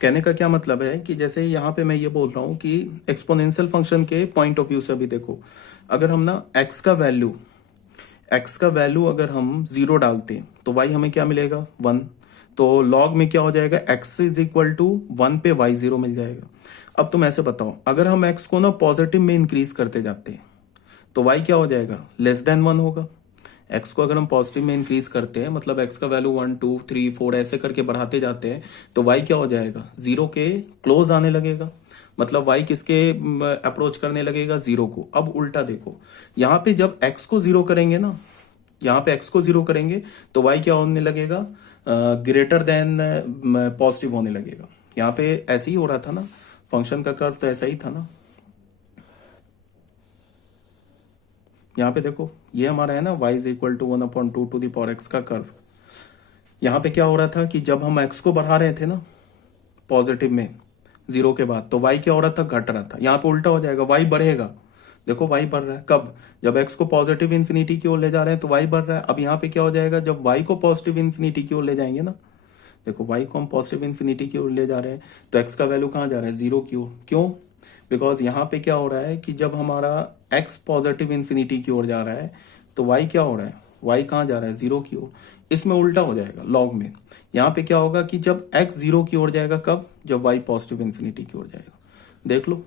कहने का क्या मतलब है कि जैसे यहाँ पे मैं ये बोल रहा हूँ कि एक्सपोनेंशियल फंक्शन के पॉइंट ऑफ व्यू से अभी देखो, अगर हम ना x का वैल्यू अगर हम 0 डालते हैं तो y हमें क्या मिलेगा 1। तो log में क्या हो जाएगा x इज इक्वल टू 1 पे y 0 मिल जाएगा। अब तुम ऐसे बताओ, अगर हम x को ना पॉजिटिव में इंक्रीज करते जाते हैं तो y क्या हो जाएगा लेस देन 1 होगा। x को अगर हम पॉजिटिव में इंक्रीज करते हैं मतलब x का वैल्यू 1 2 3 4 ऐसे करके बढ़ाते जाते हैं तो y क्या हो जाएगा 0 के क्लोज आने लगेगा। मतलब y किसके अप्रोच करने लगेगा 0 को। अब उल्टा देखो, यहाँ पे जब x को 0 करेंगे ना, यहाँ पे x को 0 करेंगे तो y क्या होने लगेगा ग्रेटर देन पॉजिटिव होने लगेगा। यहाँ पे ऐसे ही हो रहा था ना, फंक्शन का कर्व तो ऐसा ही था ना। यहाँ पे देखो ये हमारा है ना y is equal to 1/2 to the power x का कर्व। यहाँ पे क्या हो रहा था कि जब हम x को बढ़ा रहे थे ना पॉजिटिव में 0 के बाद तो y क्या हो रहा था घट रहा था। यहाँ पे उल्टा हो जाएगा, y बढ़ेगा। देखो y बढ़ रहा है कब, जब x को पॉजिटिव इन्फिनिटी की ओर ले जा रहे हैं तो y बढ़ रहा है। अब यहाँ पे क्या हो जाएगा जब y को पॉजिटिव इन्फिनिटी की ओर ले जाएंगे ना, देखो y को हम पॉजिटिव इन्फिनिटी की ओर ले जा रहे हैं तो x का वैल्यू कहाँ जा रहा है 0 की ओर। क्यों? बिकॉज यहाँ पे क्या हो रहा है कि जब हमारा x पॉजिटिव इन्फिनिटी की ओर जा रहा है तो y क्या हो रहा है, y कहाँ जा रहा है 0 की ओर। इसमें उल्टा हो जाएगा लॉग में। यहाँ पे क्या होगा कि जब x 0 की ओर जाएगा कब, जब y पॉजिटिव इन्फिनिटी की ओर जाएगा। देख लो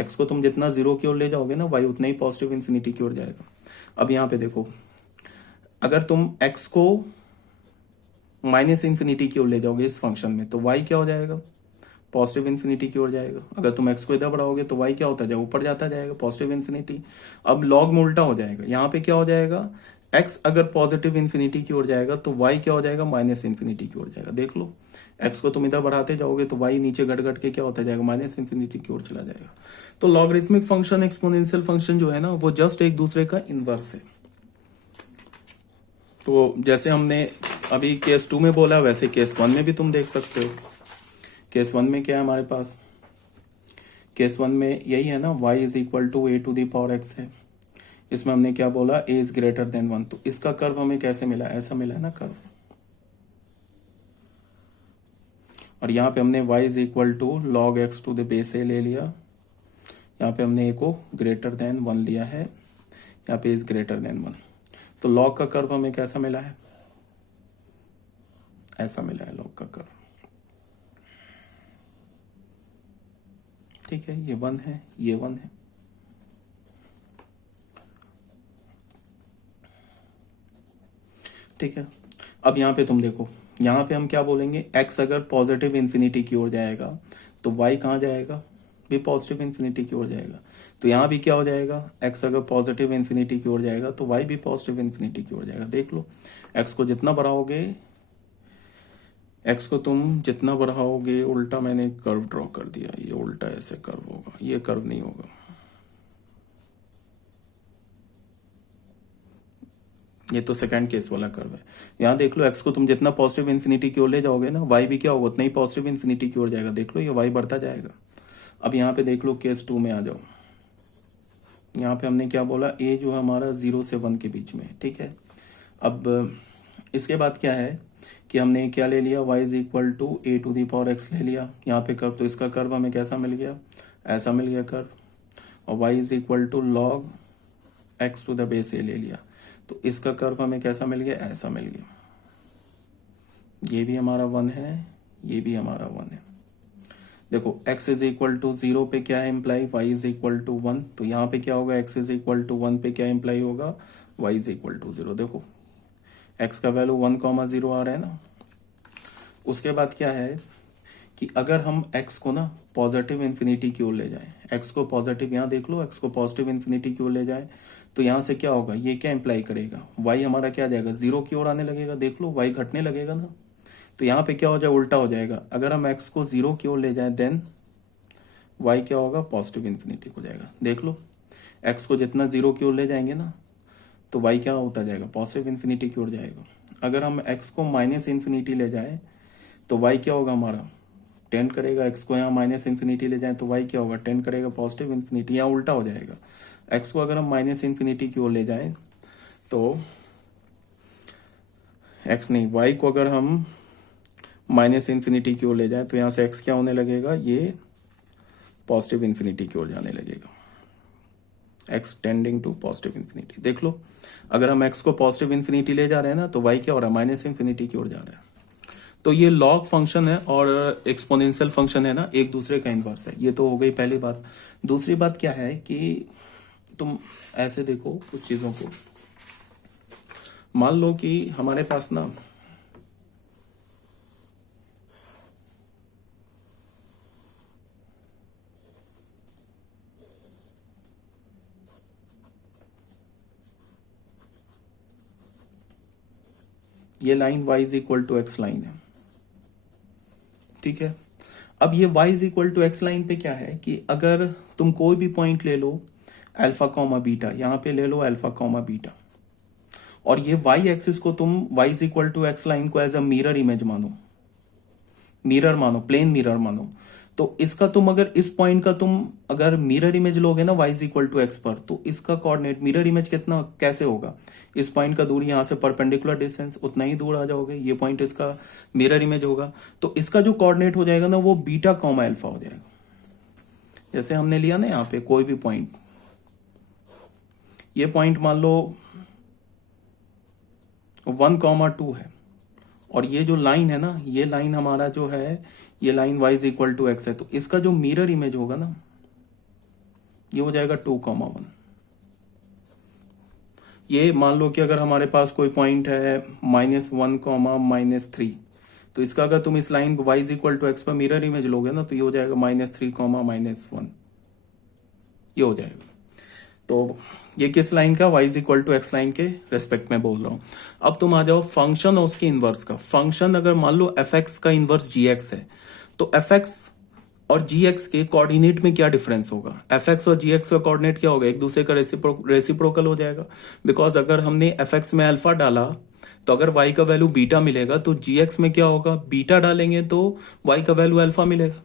x को तुम जितना 0 की ओर ले जाओगे ना y उतना ही पॉजिटिव इन्फिनिटी की ओर जाएगा। अब यहाँ पे देखो, अगर तुम x को माइनस इन्फिनिटी की ओर ले जाओगे इस फंक्शन में तो y क्या हो जाएगा पॉजिटिव इन्फिनिटी की ओर जाएगा। अगर तुम x को इधर बढ़ाओगे तो y क्या होता जाएगा ऊपर जाता जाएगा पॉजिटिव इन्फिनिटी। अब लॉग में उल्टा हो जाएगा, यहाँ पे क्या हो जाएगा x अगर पॉजिटिव इन्फिनिटी की ओर जाएगा तो y क्या हो जाएगा माइनस इन्फिनिटी की ओर जाएगा। देख लो x को तुम इधर बढ़ाते जाओगे तो y नीचे घट घट के क्या होता जाएगा माइनस इन्फिनिटी की ओर चला जाएगा। तो लॉगरिथमिक फंक्शन एक्सपोनेंशियल फंक्शन जो है ना वो जस्ट एक दूसरे का इनवर्स है। तो जैसे हमने अभी केस 2 में बोला वैसे केस 1 में भी तुम देख सकते हो। केस 1 में क्या है हमारे पास, केस 1 में यही है ना y is equal to a to the power x है। इसमें हमने क्या बोला a इज ग्रेटर देन 1। तो इसका कर्व हमें कैसे मिला, ऐसा मिला है ना कर्व। और यहाँ पे हमने y is equal to log x to the base a ले लिया। यहाँ पे हमने a को ग्रेटर देन 1 लिया है, यहाँ पे इज ग्रेटर देन 1। तो लॉग का कर्व हमें कैसा मिला है, ऐसा मिला है लॉग का कर्व। ठीक है, ये 1 है, ये 1 है। ठीक है, अब यहाँ पे तुम देखो, यहाँ पे हम क्या बोलेंगे x अगर पॉजिटिव इन्फिनिटी की ओर जाएगा तो y कहाँ जाएगा भी पॉजिटिव इन्फिनिटी की ओर जाएगा। तो यहाँ भी क्या हो जाएगा x अगर पॉजिटिव इन्फिनिटी की ओर जाएगा तो y भी पॉजिटिव इन्फिनिटी की ओर जाएगा। देख लो x को जितना बढ़ाओगे, x को तुम जितना बढ़ाओगे, उल्टा मैंने कर्व ड्रॉ कर दिया, ये उल्टा ऐसे कर्व होगा, ये कर्व नहीं होगा। ये तो सेकंड केस वाला कर्व है। यहाँ देख लो x को तुम जितना पॉजिटिव इन्फिनिटी की ओर ले जाओगे ना y भी क्या होगा उतना ही पॉजिटिव इन्फिनिटी की ओर जाएगा। देख लो ये y बढ़ता जाएगा। अब यहाँ पे देख लो केस 2 में आ जाओ। यहाँ पे हमने क्या बोला a जो है हमारा 0 से 1 के बीच में। ठीक है, अब इसके बाद क्या है कि हमने क्या ले लिया y is equal to a to the power x ले लिया। यहाँ पे कर्व, तो इसका कर्व हमें कैसा मिल गया, ऐसा मिल गया कर्व। और y is equal to log x to the base a ले लिया, तो इसका कर्व हमें कैसा मिल गया, ऐसा मिल गया। ये भी हमारा 1 है, ये भी हमारा 1 है। देखो x इज इक्वल टू 0 पे क्या है imply, y is equal to 1। तो यहाँ पे क्या होगा x इज इक्वल टू 1 पे क्या इम्प्लाई होगा y इज इक्वल टू 0। देखो x का वैल्यू 1,0 आ रहा है ना। उसके बाद क्या है कि अगर हम x को ना पॉजिटिव इन्फिनिटी की ओर ले जाए, x को पॉजिटिव, यहाँ देख लो x को पॉजिटिव इन्फिनिटी की ओर ले जाए तो यहाँ से क्या होगा, ये क्या इम्प्लाई करेगा y हमारा क्या जाएगा 0 की ओर आने लगेगा। देख लो y घटने लगेगा ना, तो यहाँ पे क्या हो जाए उल्टा हो जाएगा। अगर हम x को 0 की ओर ले जाए देन y क्या होगा पॉजिटिव इन्फिनिटी हो जाएगा। देख लो x को जितना 0 की ओर ले जाएंगे ना तो y क्या होता जाएगा पॉजिटिव इन्फिनिटी की ओर जाएगा। अगर हम x को माइनस इन्फिनिटी ले जाए तो y क्या होगा हमारा टेंड करेगा। x को यहाँ माइनस इन्फिनिटी ले जाए तो y क्या होगा टेंड करेगा पॉजिटिव इन्फिनिटी। यहाँ उल्टा हो जाएगा, x को अगर हम माइनस इन्फिनिटी की ओर ले जाए तो x नहीं, y को अगर हम माइनस इन्फिनिटी की ओर ले जाए तो यहाँ से एक्स क्या होने लगेगा, ये पॉजिटिव इन्फिनिटी की ओर जाने लगेगा, x tending to positive infinity. देख लो, अगर हम एक्स को पॉजिटिव इन्फिनिटी ले जा रहे हैं ना, तो वाई क्या हो रहा है, माइनस इन्फिनिटी की ओर जा रहा है। तो ये लॉग फंक्शन है और एक्सपोनेंशियल फंक्शन है ना, एक दूसरे का इन्वर्स है। ये तो हो गई पहली बात। दूसरी बात क्या है कि तुम ऐसे देखो कुछ चीजों को, मान लो कि हमारे पास ना ये line y is equal to x line है, ठीक है। अब ये y is equal to x line पे क्या है कि अगर तुम कोई भी पॉइंट ले लो अल्फा कॉमा बीटा, यहां पे ले लो अल्फा कॉमा बीटा, और ये y एक्सिस को तुम y is equal to x line को एज अ मिरर इमेज मानो, मिरर मानो, प्लेन मिरर मानो। तो इसका तुम अगर इस पॉइंट का तुम अगर मिरर इमेज लोगे ना y is equal to x पर, तो इसका कोऑर्डिनेट मिरर इमेज कितना कैसे होगा, इस पॉइंट का दूरी यहां से परपेंडिकुलर डिस्टेंस उतना ही दूर आ जाओगे, ये पॉइंट इसका मिरर इमेज होगा। तो इसका जो कोऑर्डिनेट हो जाएगा ना, वो बीटा कॉमा अल्फा हो जाएगा। जैसे हमने लिया ना यहाँ पे कोई भी पॉइंट, ये पॉइंट मान लो 1,2 है, और ये जो लाइन है ना, ये लाइन हमारा जो है, ये line y is equal to x है, तो इसका जो मिरर इमेज होगा ना, ये हो जाएगा 2,1। ये मान लो कि अगर हमारे पास कोई पॉइंट है -1, -3, तो इसका अगर तुम इस line y is equal to x पर मिरर इमेज लोगे ना, तो ये हो जाएगा -3, -1, ये हो जाएगा। तो ये किस लाइन का, y is equal to x line के रेस्पेक्ट में बोल रहा हूं। अब तुम आ जाओ फंक्शन और उसके इनवर्स का। फंक्शन अगर मान लो fx का इनवर्स gx है, तो fx और gx के कोऑर्डिनेट में क्या डिफरेंस होगा, fx और gx का कोऑर्डिनेट क्या होगा, एक दूसरे का रेसिप्रोकल हो जाएगा। बिकॉज अगर हमने fx में अल्फा डाला, तो अगर y का वैल्यू बीटा मिलेगा, तो gx में क्या होगा, बीटा डालेंगे तो y का वैल्यू अल्फा मिलेगा,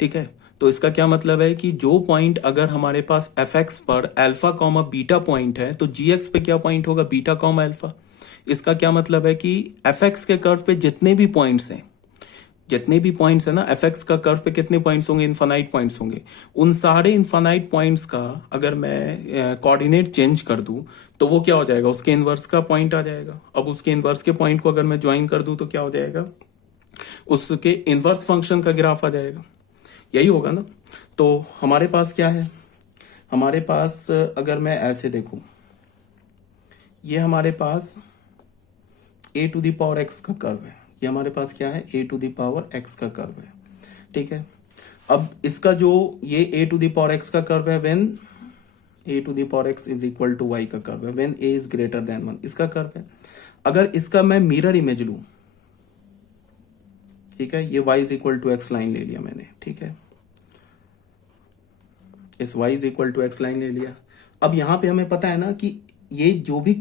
ठीक है। तो इसका क्या मतलब है कि जो पॉइंट अगर हमारे पास fx पर अल्फा कॉमा बीटा पॉइंट है, तो gx पे क्या पॉइंट होगा, बीटा कॉमा अल्फा। इसका क्या मतलब है कि fx के कर्व पे जितने भी पॉइंट्स हैं ना, fx का कर्व पे कितने पॉइंट्स होंगे, इनफाइनाइट पॉइंट्स होंगे। उन सारे इनफाइनाइट पॉइंट्स का अगर मैं कोऑर्डिनेट चेंज कर दूं, तो वो क्या हो जाएगा, उसके इनवर्स का पॉइंट आ जाएगा। अब उसके इनवर्स के पॉइंट को अगर मैं ज्वाइन कर दूं, तो क्या हो जाएगा, उसके इनवर्स फंक्शन का ग्राफ आ जाएगा। यही होगा ना। तो हमारे पास क्या है, हमारे पास अगर मैं ऐसे देखूं, ये हमारे पास a to the power x का कर्व है, ये हमारे पास क्या है, a to the power x का कर्व है, ठीक है। अब इसका जो ये a to the power x का कर्व है, when a to the power x is equal to y का कर्व है, when a is greater than 1, इसका कर्व है। अगर इसका मैं मिरर इमेज लूं, ठीक है, ये y is equal to x line ले लिया मैंने, ठीक है, इस y is equal to x line ले लिया। अब यहां पे हमें पता है ना कि ये जो भी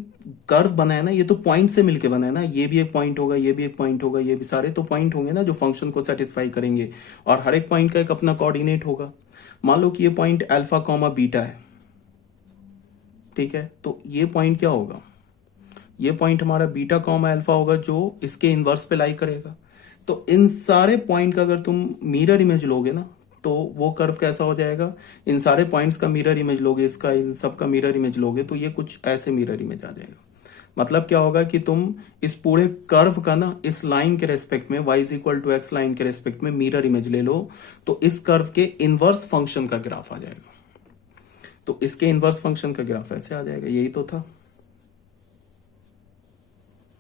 कर्व बना है ना, ये तो पॉइंट से मिलके बना है ना, ये भी एक पॉइंट होगा, ये भी एक पॉइंट होगा, ये भी सारे तो पॉइंट होंगे ना जो फंक्शन को सेटिस्फाई करेंगे, और हर एक पॉइंट का एक अपना कोऑर्डिनेट होगा। मान लो कि ये पॉइंट अल्फा कॉमा बीटा है, ठीक है, तो ये पॉइंट क्या होगा, ये पॉइंट हमारा बीटा कॉमा अल्फा होगा, जो इसके इनवर्स पे लाई करेगा। तो इन सारे पॉइंट का अगर तुम मिरर इमेज लोगे ना, तो वो कर्व कैसा हो जाएगा, इन सारे पॉइंट्स का मिरर इमेज लोगे, इसका इन सब का मिरर इमेज लोगे, तो ये कुछ ऐसे मिरर इमेज आ जाएगा। मतलब क्या होगा कि तुम इस पूरे कर्व का ना, इस लाइन के रेस्पेक्ट में, y is equal to x line के रेस्पेक्ट में मिरर इमेज ले लो, तो इस कर्व के इनवर्स फंक्शन का ग्राफ आ जाएगा। तो इसके इनवर्स फंक्शन का ग्राफ ऐसे आ जाएगा, यही तो था,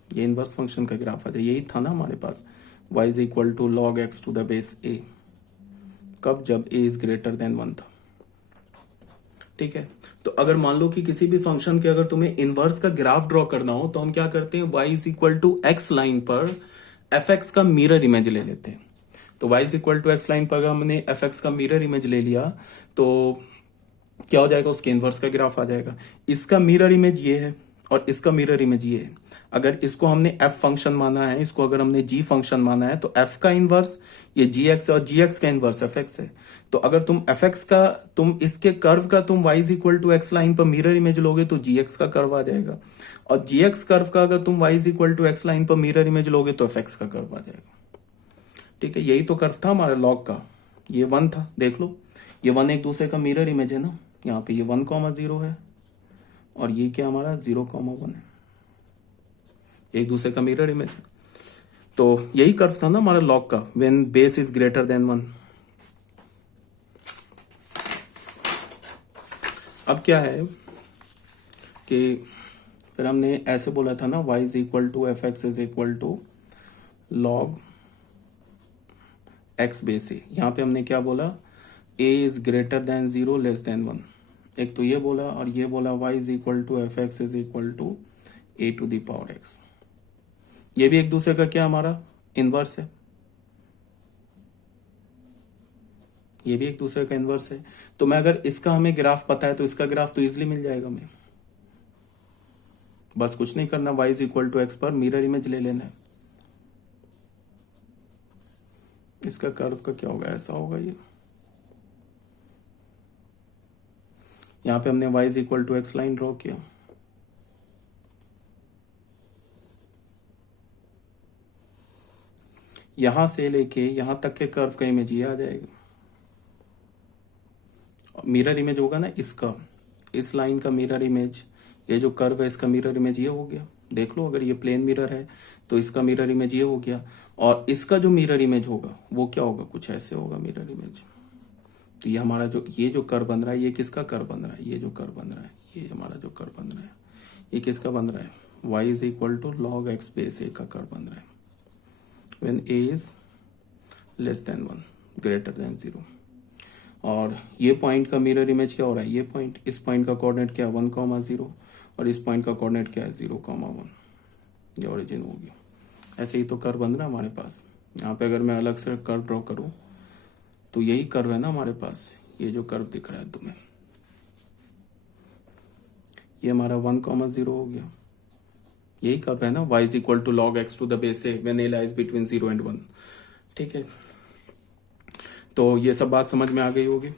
ये इनवर्स फंक्शन का ग्राफ आ जाएगा, यही था ना हमारे पास, y is equal to log x to the base a, कब, जब a इज ग्रेटर देन 1 था, ठीक है। तो अगर मान लो कि किसी भी फंक्शन के अगर तुम्हें इनवर्स का ग्राफ ड्रॉ करना हो, तो हम क्या करते हैं, y is equal to x line पर fx का मिरर इमेज ले लेते हैं। तो y is equal to x line पर अगर हमने fx का मिरर इमेज ले लिया, तो क्या हो जाएगा, उसके इनवर्स का ग्राफ आ जाएगा। इसका मिरर इमेज ये है और इसका मिरर इमेज ये है। अगर इसको हमने f फंक्शन माना है, इसको अगर हमने g फंक्शन माना है, तो f का इनवर्स ये gx और gx का इनवर्स fx है। तो अगर तुम fx का, तुम इसके कर्व का तुम y is equal to x line पर मिरर इमेज लोगे, तो gx का कर्व आ जाएगा, और gx कर्व का अगर तुम y is equal to x line पर मिरर इमेज लोगे, तो fx का कर्व आ जाएगा। ठीक है, यही तो कर्व था हमारा लॉग का, ये 1 था, देख लो ये 1 एक दूसरे का मिरर इमेज है ना, यहाँ पे ये 1,0 है और ये क्या हमारा 0,1 है, एक दूसरे का मिरर इमेज है। तो यही कर्व था ना हमारा लॉग का, when base is greater than 1। अब क्या है कि फिर हमने ऐसे बोला था ना, y is equal to f x is equal to log x base a. यहाँ पे हमने क्या बोला, a is greater than 0 less than 1, एक तो ये बोला और ये बोला y is equal to f x is equal to a to the power x। ये भी एक दूसरे का क्या हमारा इनवर्स है, ये भी एक दूसरे का इनवर्स है। तो मैं अगर इसका हमें ग्राफ पता है तो इसका ग्राफ तो इजिली मिल जाएगा हमें, बस कुछ नहीं करना, y is equal to x पर मिरर इमेज ले लेना है। इसका कर्व का क्या होगा, ऐसा होगा ये, यहां पे हमने y is equal to x line draw किया, यहां से लेके यहां तक के कर्व का इमेज ये आ जाएगा, मिरर इमेज होगा ना इसका, इस लाइन का मिरर इमेज, ये जो कर्व है इसका मिरर इमेज ये हो गया। देख लो अगर ये प्लेन मिरर है तो इसका मिरर इमेज ये हो गया, और इसका जो मिरर इमेज होगा वो क्या होगा, कुछ ऐसे होगा मिरर इमेज। तो ये हमारा जो ये जो कर्व बन रहा है, ये किसका कर्व बन रहा है, ये जो कर्व बन रहा है, ये हमारा जो कर्व बन रहा है, ये किसका बन रहा है, y is equal to log x base a का कर्व बन रहा है when a is less than 1 greater than 0। और ये पॉइंट का मिरर इमेज क्या हो रहा है, ये पॉइंट, इस पॉइंट का कोऑर्डिनेट क्या है 1,0 और इस पॉइंट का कोऑर्डिनेट क्या है 0,1, ये ओरिजिन हो गया। ऐसे ही तो कर्व बन रहा है हमारे पास। यहाँ पे अगर मैं अलग से कर्व ड्रॉ करूँ तो यही कर्व है ना हमारे पास, ये जो कर्व दिख रहा है तुम्हें, ये हमारा 1,0 हो गया, यही कर्व है ना, y is equal to log x to the base a when a lies between 0 and 1। ठीक है, तो ये सब बात समझ में आ गई होगी।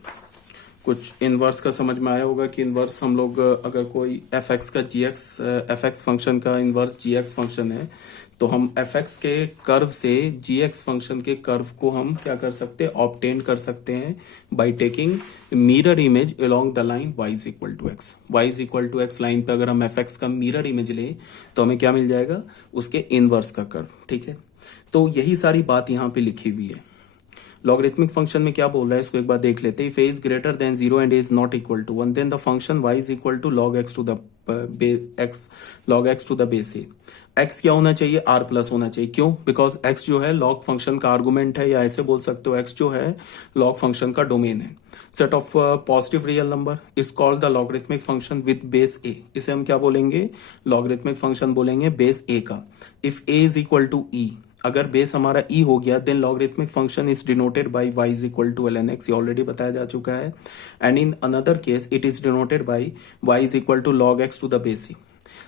कुछ इनवर्स का समझ में आया होगा कि इनवर्स हम लोग अगर कोई एफ एक्स का जी एक्स, एफ एक्स फंक्शन का इनवर्स जी एक्स फंक्शन है तो हम एफ एक्स के कर्व से जी एक्स फंक्शन के कर्व को हम क्या कर सकते हैं, ऑब्टेन कर सकते हैं by taking mirror image along the line y is equal to x. y is equal to x line पे अगर हम एफ एक्स का मिरर इमेज लें तो हमें क्या मिल जाएगा, उसके इनवर्स का कर्व। ठीक है, तो यही सारी बात यहाँ पे लिखी हुई है। लॉगरिथमिक फंक्शन में क्या बोल रहा है इसको एक बार देख लेते हैं। If a is greater than 0 and a is not equal to 1 then the function y is equal to log x to the log x to the base a। x क्या होना चाहिए, r प्लस होना चाहिए। क्यों, because x जो है log function का argument है, या ऐसे बोल सकते हो x जो है log फंक्शन का डोमेन है। Set of positive real number is called the logarithmic function with base a। इसे हम क्या बोलेंगे, लॉगरिथमिक फंक्शन बोलेंगे बेस a का। If a is equal to e, अगर बेस हमारा e हो गया then logarithmic function is denoted by y is equal to ln x, ये ऑलरेडी बताया जा चुका है। And in another case it is denoted by y is equal to log x to the base e।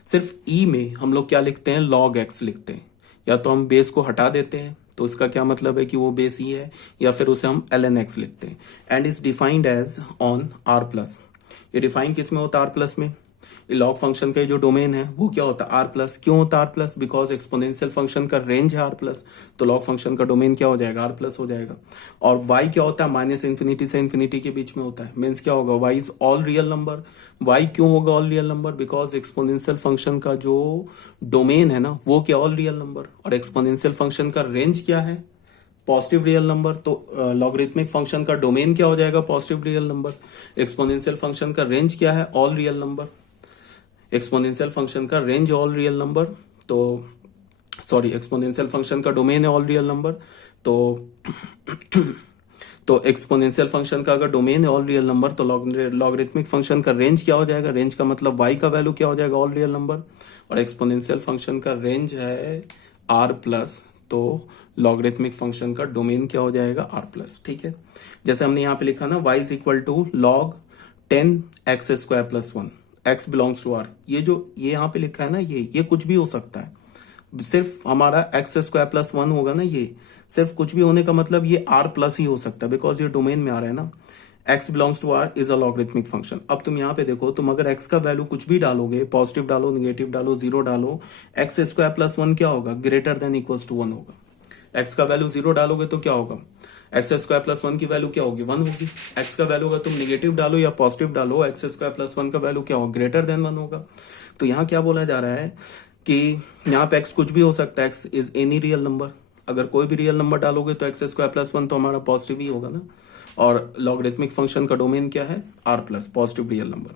सिर्फ e में हम लोग क्या लिखते हैं, log x लिखते हैं, या तो हम बेस को हटा देते हैं तो इसका क्या मतलब है कि वो बेस e है, या फिर उसे हम ln x लिखते हैं। And is defined as on r plus. ये डिफाइन किस में होता है, r प्लस में। लॉग फंक्शन का जो डोमेन है वो क्या होता है, आर प्लस। क्यों होता है r plus, because exponential function का रेंज है आर प्लस, तो लॉग फंक्शन का डोमेन क्या हो जाएगा, आर प्लस हो जाएगा। और वाई क्या होता है, माइनस इन्फिनिटी से इन्फिनिटी के बीच में होता है, मीन्स क्या होगा, y is all real number. Y क्यों होगा all real number, because exponential function का जो डोमेन है ना वो क्या ऑल रियल नंबर, और एक्सपोनेंशियल फंक्शन का रेंज क्या है, पॉजिटिव रियल नंबर। तो लॉगरिथमिक फंक्शन का डोमेन क्या हो जाएगा, positive real number. Exponential function का रेंज क्या है, all real number. Exponential function का रेंज ऑल रियल नंबर, तो सॉरी एक्सपोनेंशियल फंक्शन का डोमेन है ऑल रियल नंबर। तो एक्सपोनेंशियल फंक्शन का अगर डोमेन है ऑल रियल नंबर तो लॉगरिथमिक फंक्शन का रेंज क्या हो जाएगा, रेंज का मतलब y का वैल्यू क्या हो जाएगा, ऑल रियल नंबर। और एक्सपोनेंशियल फंक्शन का रेंज है r प्लस, तो लॉगरिथमिक फंक्शन का डोमेन क्या हो जाएगा, r प्लस। ठीक है, जैसे हमने यहाँ पे लिखा ना y is equal to log 10x square plus 1, x belongs to r। ये जो ये यहाँ पे लिखा है ना, ये कुछ भी हो सकता है, सिर्फ हमारा एक्स स्क्वायर प्लस 1 होगा ना, ये सिर्फ कुछ भी होने का मतलब ये r प्लस ही हो सकता है, बिकॉज ये डोमेन में आ रहा है ना। x belongs to r is a logarithmic function. अब तुम यहाँ पे देखो, तुम अगर x का वैल्यू कुछ भी डालोगे, पॉजिटिव डालो, निगेटिव डालो, जीरो डालो, एक्स स्क्वायर प्लस 1 क्या होगा, ग्रेटर देन इक्वल्स टू 1 होगा। एक्स का वैल्यू 0 डालोगे तो क्या होगा, एक्स स्क्वायर प्लस 1 की वैल्यू क्या होगी, 1 होगी। एक्स का वैल्यू अगर तुम निगेटिव डालो या पॉजिटिव डालो, एक्स स्क्वायर प्लस 1 का वैल्यू क्या होगा, ग्रेटर देन 1 होगा। तो यहाँ क्या बोला जा रहा है कि यहाँ पे एक्स कुछ भी हो सकता है, x is any real number. अगर कोई भी रियल नंबर डालोगे तो एक्स स्क्वायर प्लस 1 तो हमारा पॉजिटिव ही होगा ना। और लॉगरिथमिक फंक्शन का डोमेन क्या है, r plus, positive real number.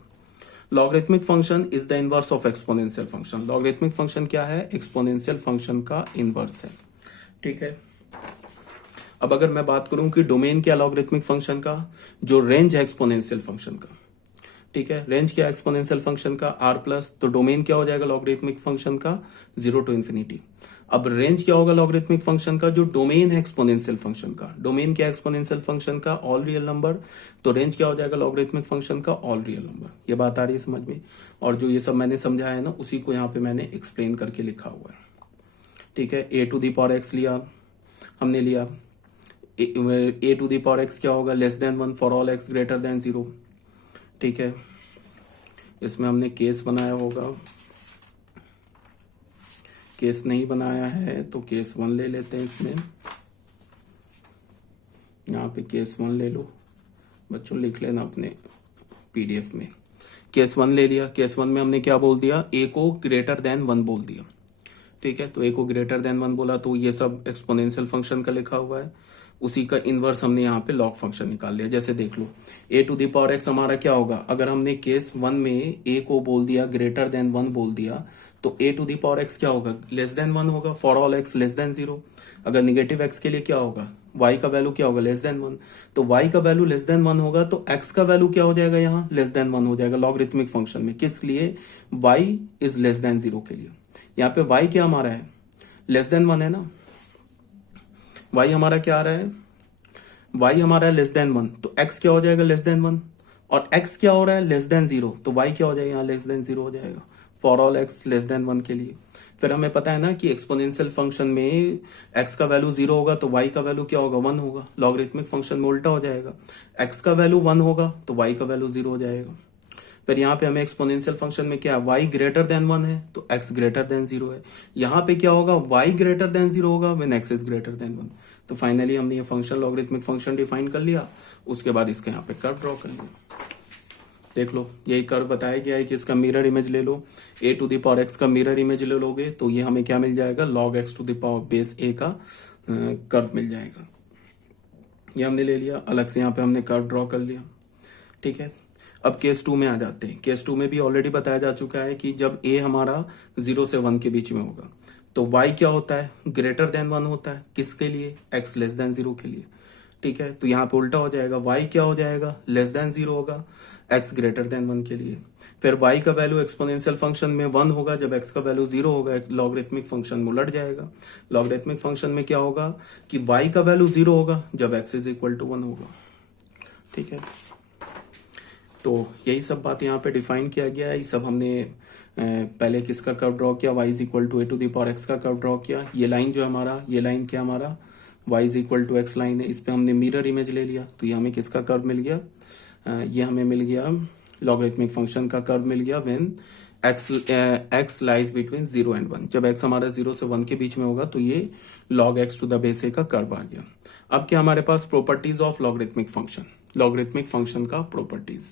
Logarithmic function is the inverse of exponential function. Logarithmic function क्या है, एक्सपोनेंशियल फंक्शन का इनवर्स है। ठीक है, अब अगर मैं बात करूं कि डोमेन क्या लॉगरिथमिक फंक्शन का, जो रेंज है एक्सपोनेंशियल फंक्शन का। ठीक है, रेंज क्या एक्सपोनेंशियल फंक्शन का, आर प्लस, तो डोमेन क्या हो जाएगा लॉगरिथमिक फंक्शन का, 0 टू इन्फिनिटी। अब रेंज क्या होगा लॉगरिथमिक फंक्शन का, जो डोमेन है एक्सपोनेंशियल फंक्शन का। डोमेन क्या एक्सपोनेंशियल फंक्शन का, ऑल रियल नंबर, तो रेंज क्या हो जाएगा लॉगरिथमिक फंक्शन का, ऑल रियल नंबर। ये बात आ रही है समझ में। और जो ये सब मैंने समझाया है ना, उसी को यहाँ पे मैंने एक्सप्लेन करके लिखा हुआ है। ठीक है, ए टू द पावर एक्स लिया हमने लिया, ए टू द पावर एक्स क्या होगा, less than 1 for all x greater than 0। ठीक है, इसमें हमने केस बनाया होगा, केस नहीं बनाया है तो केस 1 ले लेते हैं। इसमें यहाँ पे केस 1 ले लो, बच्चों लिख लेना अपने पीडीएफ में। केस 1 ले लिया, केस 1 में हमने क्या बोल दिया, ए को ग्रेटर देन 1 बोल दिया। ठीक है, तो ए को ग्रेटर देन 1 बोला तो ये सब एक्सपोनेंशियल फंक्शन का लिखा हुआ है, उसी का इनवर्स हमने यहाँ पे लॉग फंक्शन निकाल लिया। जैसे देख लो, a to the power x हमारा क्या होगा, अगर हमने केस 1 में ए को बोल दिया ग्रेटर देन 1 बोल दिया, तो ए टू द पावर एक्स क्या होगा, लेस देन 1 होगा for all x less than 0। अगर निगेटिव एक्स के लिए क्या होगा, y का वैल्यू क्या होगा, लेस देन 1। तो y का वैल्यू लेस देन 1 होगा तो x का वैल्यू क्या हो जाएगा, यहाँ लेस देन 1 हो जाएगा लॉगरिथमिक फंक्शन में। किस लिए, y इज लेस देन 0 के लिए। यहाँ पे y क्या हमारा है, लेस देन 1 है ना, y हमारा क्या आ रहा है, y हमारा है लेस देन 1, तो x क्या हो जाएगा, लेस देन 1। और x क्या हो रहा है, लेस देन 0, तो y क्या हो जाएगा, यहाँ लेस देन 0 हो जाएगा for all x less than 1 के लिए। फिर हमें पता है ना कि एक्सपोनेंशियल फंक्शन में x का वैल्यू 0 होगा तो y का वैल्यू क्या होगा, 1 होगा। लॉगरिथमिक फंक्शन में उल्टा हो जाएगा, x का वैल्यू 1 होगा तो y का वैल्यू 0 हो जाएगा। फिर यहाँ पे हमें एक्सपोनेंशियल फंक्शन में क्या, y ग्रेटर देन 1 है तो x ग्रेटर देन 0 है। यहाँ पे क्या होगा, y ग्रेटर देन 0 होगा when x is greater than 1। तो फाइनली हमने ये फंक्शन लॉगरिथमिक फंक्शन डिफाइन कर लिया। उसके बाद इसके यहाँ पे कर्व ड्रॉ कर लिया। देख लो, यही कर्व बताया गया है कि इसका मिरर इमेज ले लो, a to the power x का मिरर इमेज ले लोगे तो ये हमें क्या मिल जाएगा, log x to the power base a का कर्व मिल जाएगा। ये हमने ले लिया, अलग से यहाँ पे हमने कर्व ड्रॉ कर लिया। ठीक है, अब केस 2 में आ जाते हैं। केस 2 में भी ऑलरेडी बताया जा चुका है कि जब ए हमारा 0 से 1 के बीच में होगा तो y क्या होता है, ग्रेटर देन 1 होता है। किसके लिए, x लेस देन 0 के लिए। ठीक है, तो यहाँ पे उल्टा हो जाएगा, y क्या हो जाएगा, लेस देन 0 होगा x ग्रेटर देन 1 के लिए। फिर y का वैल्यू एक्सपोनेंशियल फंक्शन में 1 होगा, जब x का वैल्यू 0 होगा लॉगरिथमिक फंक्शन में उलट जाएगा। लॉगरिथमिक फंक्शन में क्या होगा कि y का वैल्यू 0 होगा जब x इज इक्वल टू 1 होगा। ठीक है, तो यही सब बात यहाँ पे डिफाइन किया गया है। ये सब हमने पहले किसका कर्व ड्रॉ किया, y is equal to a to the power x का कर्व ड्रॉ किया। ये लाइन जो हमारा, ये लाइन क्या हमारा y is equal to x line है, इस पे हमने मिरर इमेज ले लिया तो ये हमें किसका कर्व मिल गया, ये हमें मिल गया लॉगरिथमिक फंक्शन का कर्व मिल गया when x lies between 0 and 1। जब x हमारा 0 से 1 के बीच में होगा तो ये log x to the base a का कर्व आ गया। अब क्या हमारे पास properties of logarithmic function, logarithmic function का प्रॉपर्टीज।